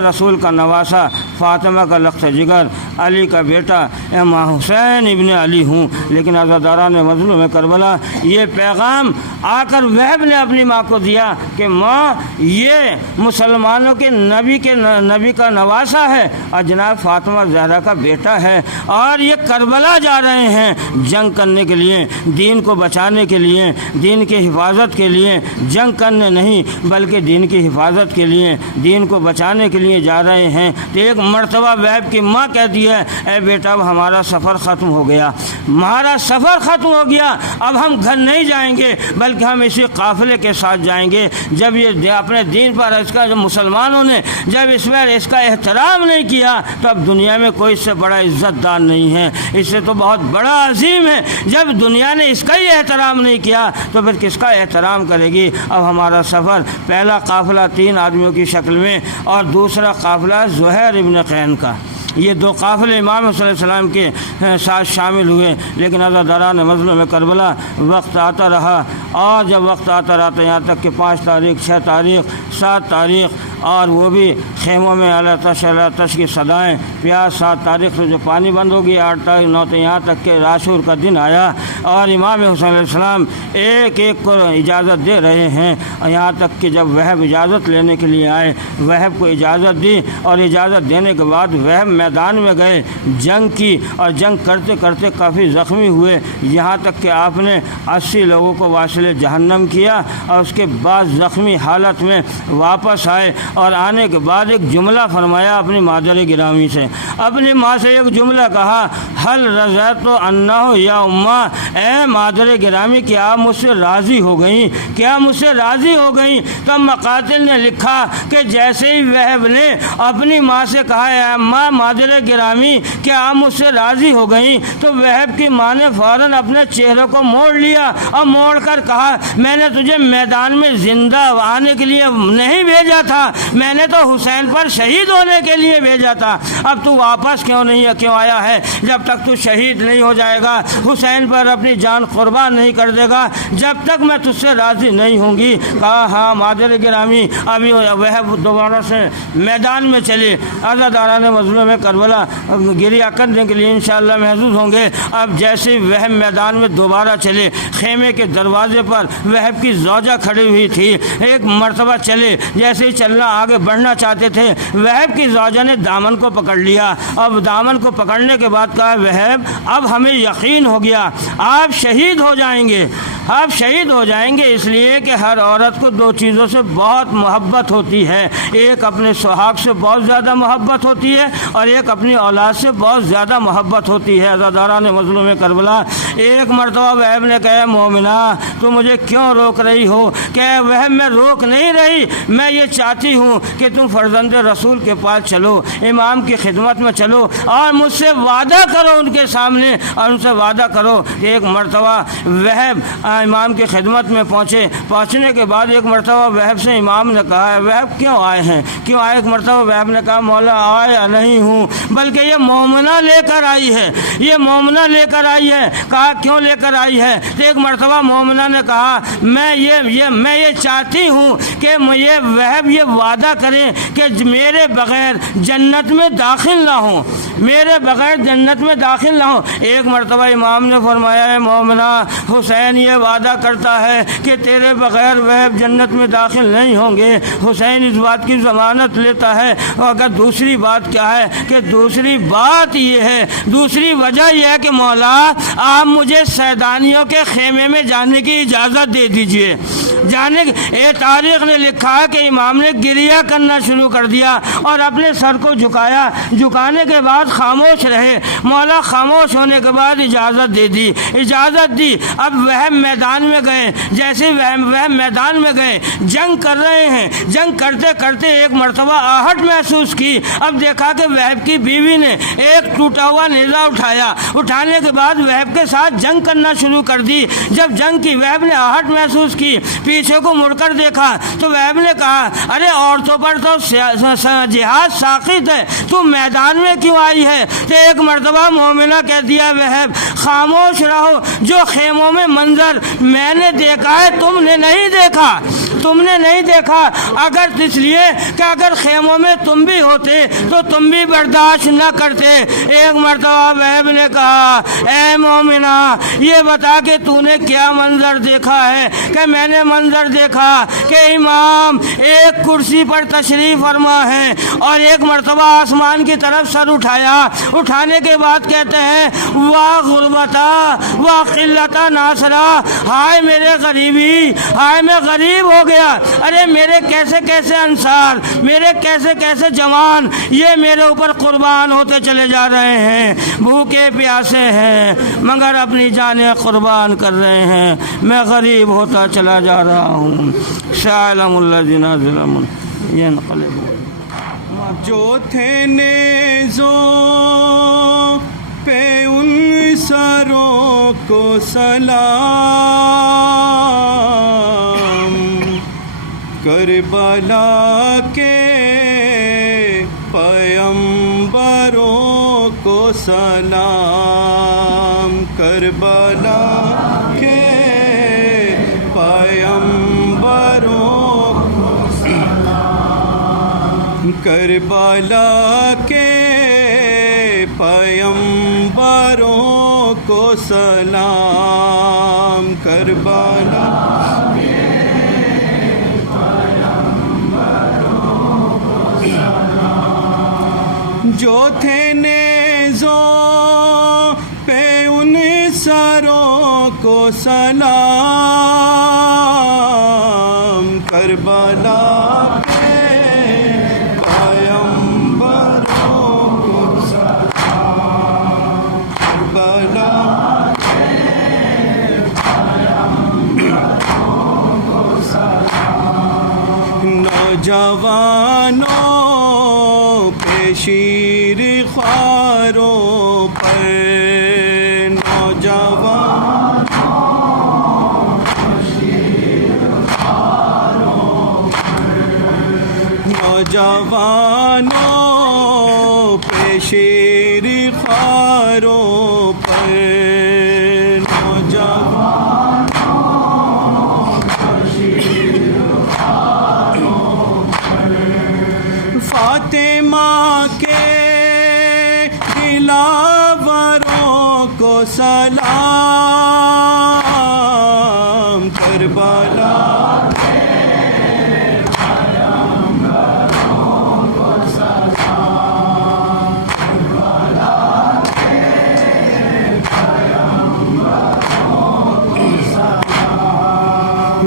رسول کا نواسا، فاطمہ کا لخت جگر، علی کا بیٹا امام حسین ابن علی ہوں۔ لیکن عزاداران مظلوم کربلا، یہ پیغام آ کر وہب نے اپنی ماں کو دیا کہ ماں یہ مسلمانوں کے نبی کا نواسا ہے، اور جناب فاطمہ زہرا کا بیٹا ہے، اور یہ کربلا جا رہے ہیں جنگ کرنے کے لیے، دین کو بچانے کے لیے، دین کی حفاظت کے لیے، جنگ کرنے نہیں بلکہ دین کی حفاظت کے لیے، دین کو بچانے کے لیے جا رہے ہیں۔ تو ایک مرتبہ وہب کی ماں کہتی ہے اے بیٹا اب ہمارا سفر ختم ہو گیا، ہمارا سفر ختم ہو گیا، اب ہم گھر نہیں جائیں گے بلکہ ہم اسی قافلے کے ساتھ جائیں گے۔ جب یہ اپنے دین پر اس کا جو مسلمانوں نے جب اس پر اس کا احترام نہیں کیا تو اب دنیا میں کوئی اس سے بڑا عزت دار نہیں ہے، اس سے تو بہت بڑا عظیم ہے۔ جب دنیا نے اس کا ہی احترام نہیں کیا تو پھر کس کا احترام کرے گی؟ اب ہمارا سفر، پہلا قافلہ 3 آدمیوں کی شکل میں اور دوسرا قافلہ زہیر ابن قین کا، یہ 2 قافلے امام صلی اللہ علیہ وسلم کے ساتھ شامل ہوئے۔ لیکن عزاداران مظلوم کربلا وقت آتا رہا، اور جب وقت آتا رہا یہاں تک کہ 5 تاریخ 6 تاریخ 7 تاریخ اور وہ بھی خیموں میں اللہ تش کی صدائیں، 7 تاریخ سے جو پانی بند ہو گئی، 8 تاریخ 9 تو یہاں تک کہ عاشور کا دن آیا، اور امام حسین علیہ السلام ایک کو اجازت دے رہے ہیں، اور یہاں تک کہ جب وہب اجازت لینے کے لیے آئے، وہب کو اجازت دی، اور اجازت دینے کے بعد وہب میدان میں گئے، جنگ کی، اور جنگ کرتے کرتے کافی زخمی ہوئے، یہاں تک کہ آپ نے 80 لوگوں کو واصل جہنم کیا، اور اس کے بعد زخمی حالت میں واپس آئے، اور آنے کے بعد ایک جملہ فرمایا اپنی مادر گرامی سے، اپنی ماں سے ایک جملہ کہا، حل رضیت انہ یا اماں، اے مادر گرامی کیا آپ مجھ سے راضی ہو گئیں، کیا مجھ سے راضی ہو گئیں؟ تب مقاتل نے لکھا کہ جیسے ہی وہب نے اپنی ماں سے کہا اے اماں مادر گرامی کیا آپ مجھ سے راضی ہو گئیں، تو وہب کی ماں نے فوراً اپنے چہرے کو موڑ لیا اور موڑ کر کہا میں نے تجھے میدان میں زندہ آنے کے لیے نہیں بھیجا تھا، میں نے تو حسین پر شہید ہونے کے لیے بھیجا تھا، اب تو واپس کیوں آیا ہے؟ جب تک تو شہید نہیں ہو جائے گا، حسین پر اپنی جان قربان نہیں کر دے گا، جب تک میں تجھ سے راضی نہیں ہوں گی۔ کہا ہاں مادر گرامی۔ ابھی وہ دوبارہ سے میدان میں چلے، عزاداران مظلوم کربلا گریہ کرنے کے لیے انشاءاللہ محظوظ ہوں گے۔ اب جیسے وہ میدان میں دوبارہ چلے، خیمے کے دروازے پر وہب کی زوجہ کھڑی ہوئی تھی، ایک مرتبہ چلے، جیسے ہی چلنا آگے بڑھنا چاہتے تھے، وہب کی زوجہ نے دامن کو پکڑ لیا، اب دامن کو پکڑنے کے بعد کہا وہب اب ہمیں یقین ہو گیا آپ شہید ہو جائیں گے، آپ شہید ہو جائیں گے، اس لیے کہ ہر عورت کو دو چیزوں سے بہت محبت ہوتی ہے، ایک اپنے سہاگ سے بہت زیادہ محبت ہوتی ہے اور ایک اپنی اولاد سے بہت زیادہ محبت ہوتی ہے۔ عزاداران مظلوم کربلا ایک مرتبہ وہب نے کہا مومنہ تو مجھے کیوں روک رہی ہو؟ کہ وہب میں روک نہیں رہی، میں یہ چاہتی ہوں کہ تم فرزند رسول کے پاس چلو، امام کی خدمت میں چلو اور مجھ سے وعدہ کرو ان کے سامنے، اور ان سے وعدہ کرو کہ ایک مرتبہ وہب امام کی خدمت میں پہنچنے کے بعد ایک مرتبہ وہب سے امام نے کہا وہب کیوں آئے ہیں، کیوں آئے؟ ایک مرتبہ وہب نے کہا مولا آیا نہیں ہوں بلکہ یہ مومنہ لے کر آئی ہے، یہ مومنہ لے کر آئی ہے۔ کہا کیوں لے کر آئی ہے؟ تو ایک مرتبہ مومنہ نے کہا میں یہ چاہتی ہوں کہ یہ وہب یہ وعدہ کریں کہ میرے بغیر جنت میں داخل نہ ہوں، میرے بغیر جنت میں داخل نہ ہوں۔ ایک مرتبہ امام نے فرمایا ہے مومنہ حسین یہ وعدہ کرتا ہے کہ تیرے بغیر وہب جنت میں داخل نہیں ہوں گے، حسین اس بات کی ضمانت لیتا ہے۔ اور اگر دوسری بات کیا ہے کہ دوسری بات یہ ہے، دوسری وجہ یہ ہے کہ مولا آپ مجھے سیدانیوں کے خیمے میں جانے کی اجازت دے دیجئے۔ تاریخ نے لکھا ہے کہ امام نے گریہ کرنا شروع کر دیا اور اپنے سر کو جھکایا، جھکانے کے بعد خاموش رہے۔ مولا خاموش ہونے کے بعد اجازت دی۔ اب وہ میدان میں گئے، جیسے وہ میدان میں گئے جنگ کر رہے ہیں، جنگ کرتے کرتے ایک مرتبہ آہٹ محسوس کی، اب دیکھا کہ وہب کی بیوی نے ایک ٹوٹا ہوا نیزہ اٹھانے کے بعد وہب کے ساتھ جنگ کرنا شروع کر دی۔ جب جنگ کی وہب نے آہٹ محسوس کی، پیچھے کو مڑ کر دیکھا تو وہب نے کہا ارے عورتوں پر تو جہاد ساقط ہے، تو میدان میں کیوں آئی ہے؟ تو ایک مرتبہ مومنہ کہہ دیا وہب خاموش رہو، جو خیموں میں منظر میں نے دیکھا ہے تم نے نہیں دیکھا، اگر اس لیے کہ اگر خیموں میں تم بھی ہوتے تو تم بھی برداشت نہ کرتے۔ ایک مرتبہ وہب نے کہا اے مومنہ یہ بتا کہ تو نے کیا منظر دیکھا ہے؟ کہ میں نے منظر دیکھا کہ امام ایک کرسی پر تشریف فرما ہے اور ایک مرتبہ آسمان کی طرف سر اٹھانے کے بعد کہتے ہیں واہ غربتا واہ قلتا ناصرہ، ہائے میرے غریبی، ہائے میں غریب ہو گیا، ارے میرے کیسے کیسے انصار، میرے کیسے کیسے جوان یہ میرے اوپر قربان ہوتے چلے جا رہے ہیں، بھوکے پیاسے ہیں مگر اپنی جانیں قربان کر رہے ہیں، میں غریب ہوتا چلا جا رہا ہوں۔ سَيَعْلَمُ الَّذِينَ ظَلَمُوا يَنقَلِبُونَ۔ جو تھے نیزوں پہ ان سروں کو سلام، کربلا کے پیمبروں کو سلام، کربلا کے پیمبروں کو سلام، کربلا کے پیمبروں کو سلام، کربلا کے پیمبروں کو سلام، جو تھے نیزوں پہ ان سروں کو سلام، کربلا کے نوجوانوں پہ شیر خواروں پر نوجوانوں پہ شیر خواروں پر فاطمہ کے دلاوروں کو سلام کربلا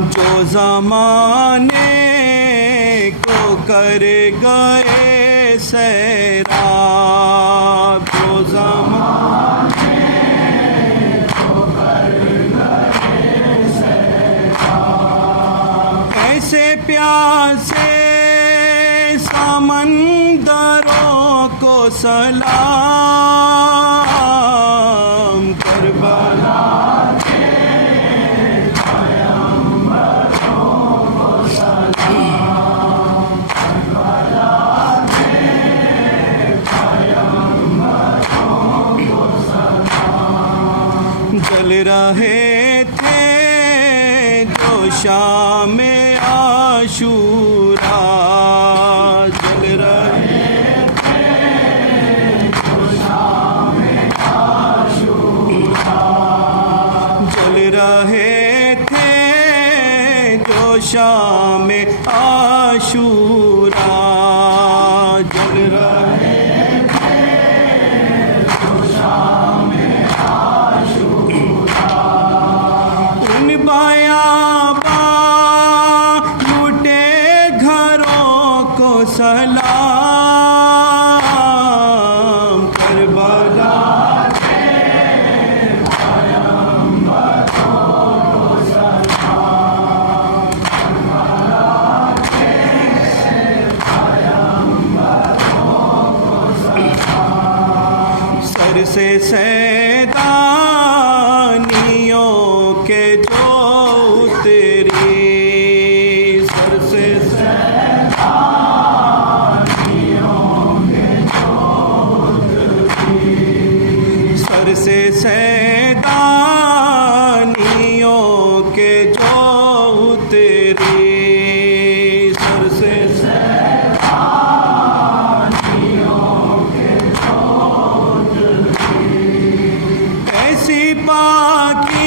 جو زمانے کو کر گئے سیراب جو زمانے کو کر گئے سیراب ایسے پیاسے سمندروں کو سلام کربلا جل رہے تھے جو شام عاشورا جل رہے تھے جو شام عاشورا جل رہے تھے جو شام عاشورا جل رہے سلام کربلا کے پیغمبروں کو سلام کربلا کے پیغمبروں کو سلام سر سے سیدانیوں کے جو اتری سر سے سیدانیوں کے جو اتری سر سے سیدانیوں کے جو اتری ایسی پاکیزہ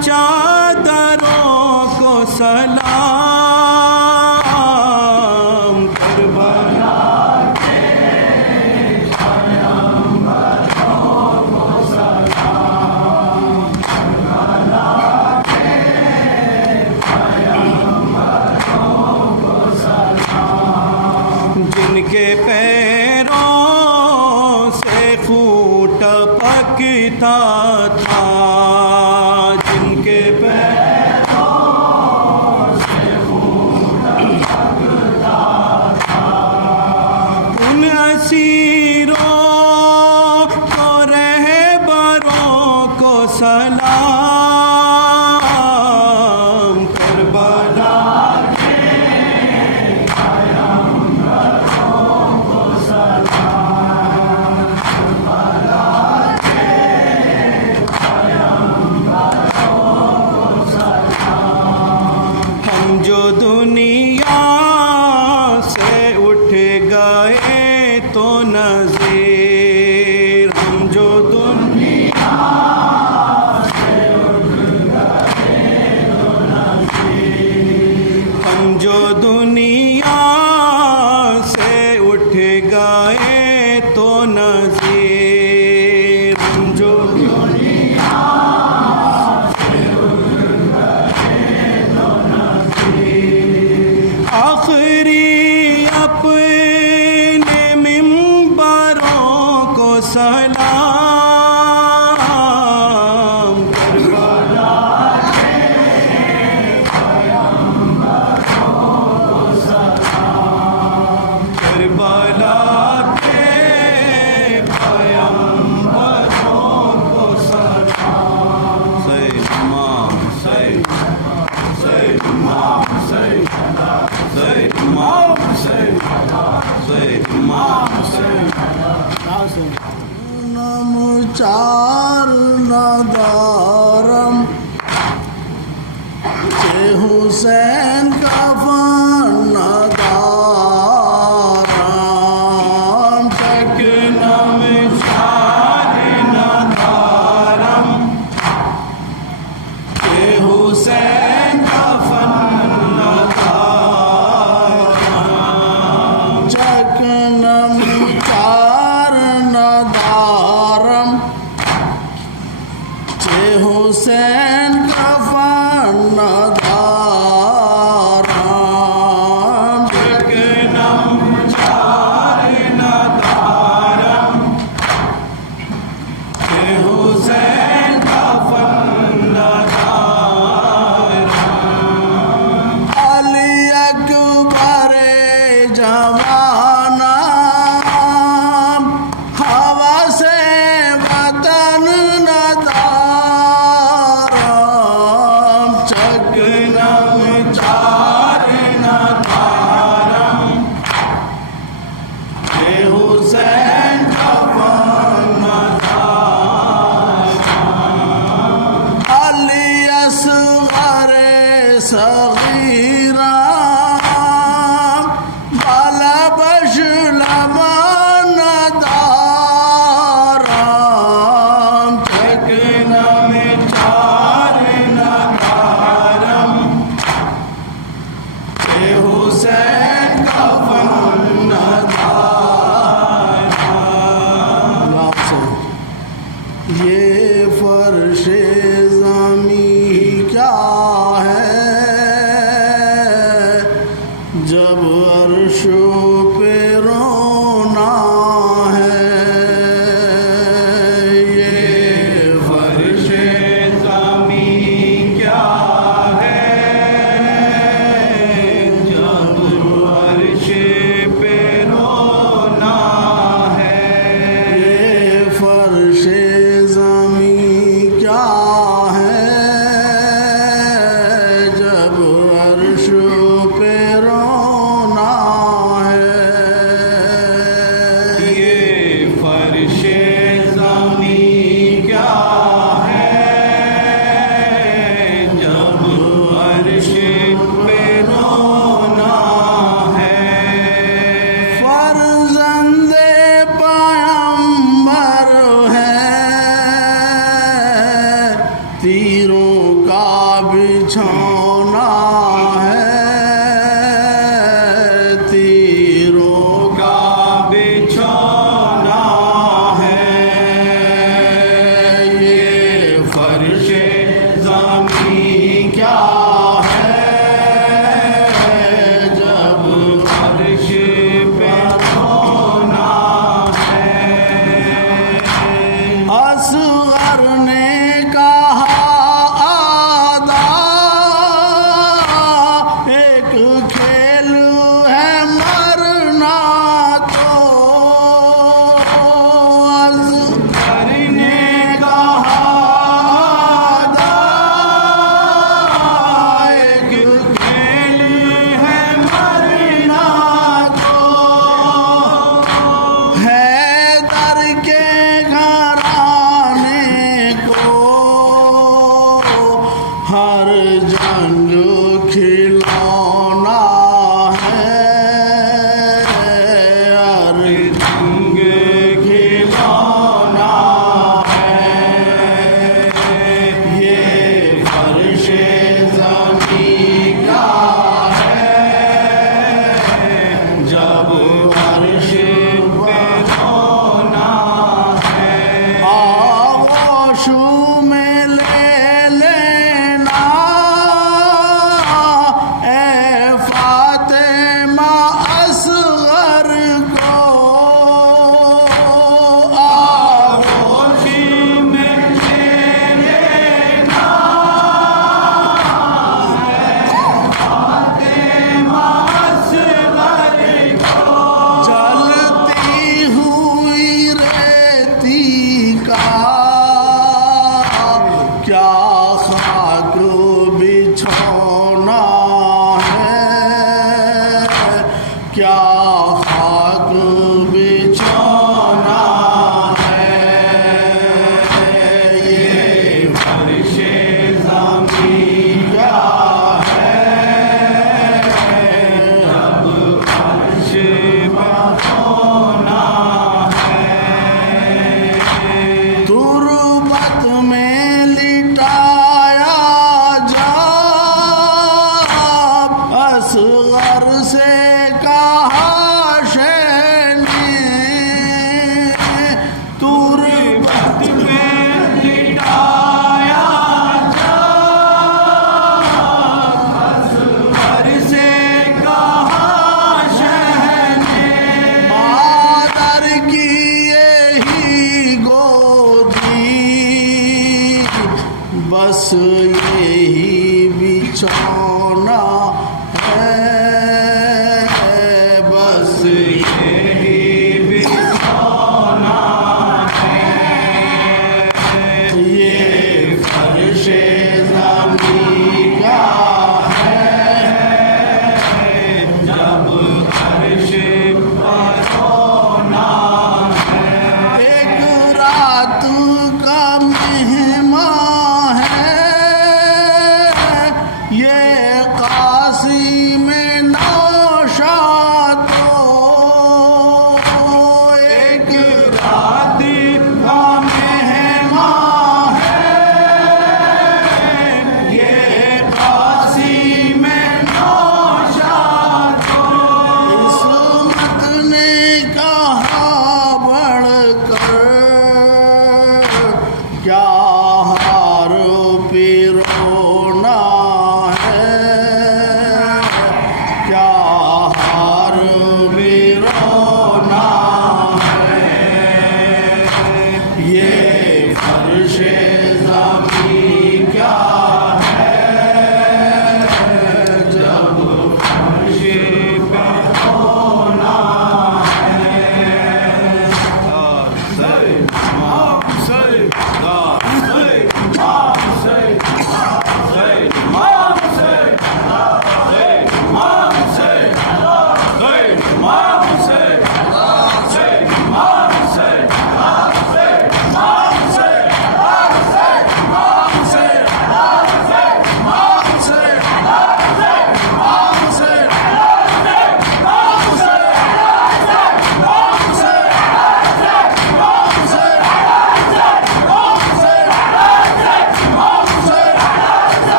چادروں کو سلام کربلا کے پیروں سے خون ٹپکتا تھا جن کے پیروں سے خون ٹپکتا تھا ان اسیروں کو رہبروں کو سلام کربلا جو دنیا سے اٹھ گئے تو نذیر ہم جو دنیا ندارم کہ حسین کفن ندارم شکنم چار ندارم کہ حسین کفن ندارم چکنم چار ندارم کہ حسین کفن ندارم شکنم چار ندارم کہ حسین کفن ندارم علی اکبر جوانم ہوس وطن ندارم شکنم چار ندارم کہ حسین کفن ندارم علی اصغر صغیرم بلبش لمن ندارم شکنم چار ندارم کہ حسین کفن ندارم یہ فرش زمیں کیا ہے جب عرش پہ رونا ہے یہ فرش زمیں کیا ہے جب عرش پہ رونا ہے یہ فرش زمیں کیا ہے جب عرش پہ رونا ہے یہ فرش زمیں کیا ہے جب عرش پہ رونا ہے فرزند پیمبر ہے تیروں کا بچھونا ہے تیروں کا بچھونا ہے یہ فرش زمیں کیا ہے جب فرش پہ رونا ہے اصغر نے کہا آداب بس یہی بچھونا ہے، بس یہی بچھونا ہے، یہ فرش زمین کیا ہے، جب عرش پر ہونا ہے، ایک رات کا مہمان ہے یہ قاصی میں نوشاد ایک رات کا مہمان ہے، یہ قاصی میں نوشاد عصمت نے کہا بڑھ کر کیا